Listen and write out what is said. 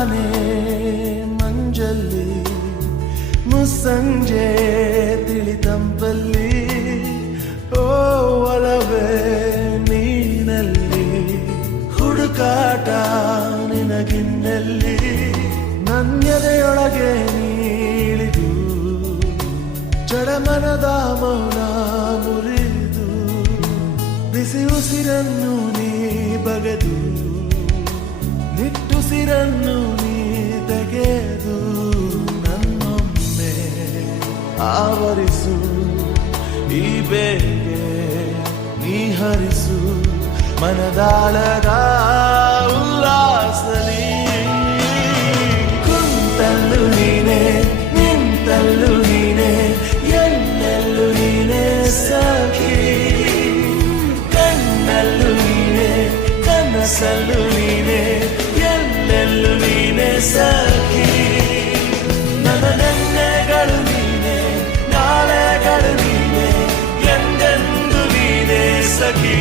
ತಾನೇ ಮಂಜಲ್ಲಿ ಮುಸ್ಸಂಜೆ ತಿಳಿತಂಪಲ್ಲಿ ಓ ಒಲವೇ ನೀನಲ್ಲಿ ಹುಡುಕಾಟ ನಿನಗಿನ್ನಲ್ಲಿ ನನ್ಯದೆಯೊಳಗೆ ನೀಳಿದು ಜಡಮನದ ಮೌನ ಮುರಿದು ಬಿಸಿ ಉಸಿರನ್ನು ನೀ ಬಗೆದು ನಿಟ್ಟುಸಿರನ್ನು ನೀ ತೆಗೆದು ನನ್ನೊಮ್ಮೆ ಆವರಿಸು ಈ ಬೇಗೆ ನೀ ಹರಿಸು ಮನದಾಳದ ಉಲ್ಲಾಸಲಿ ಕುಂತಲ್ಲು ನೀನೆ ನಿಂತಲ್ಲು ನೀನೆ ಎಲ್ಲೆಲ್ಲೂ ನೀನೆ ಸಖಿ ಕಣ್ಣಲ್ಲೂ ನೀನೆ ಕನಸಲ್ಲೂ ನೀನೆ ಎಲ್ಲೆಲ್ಲೂ ನೀನೆ ಸಖಿ ನನ್ನ ನೆನ್ನೆಗಳು ನೀನೆ ನಾಳೆಗಳು ನೀನೆ ಎಂದೆಂದು ನೀನೆ ಸಖಿ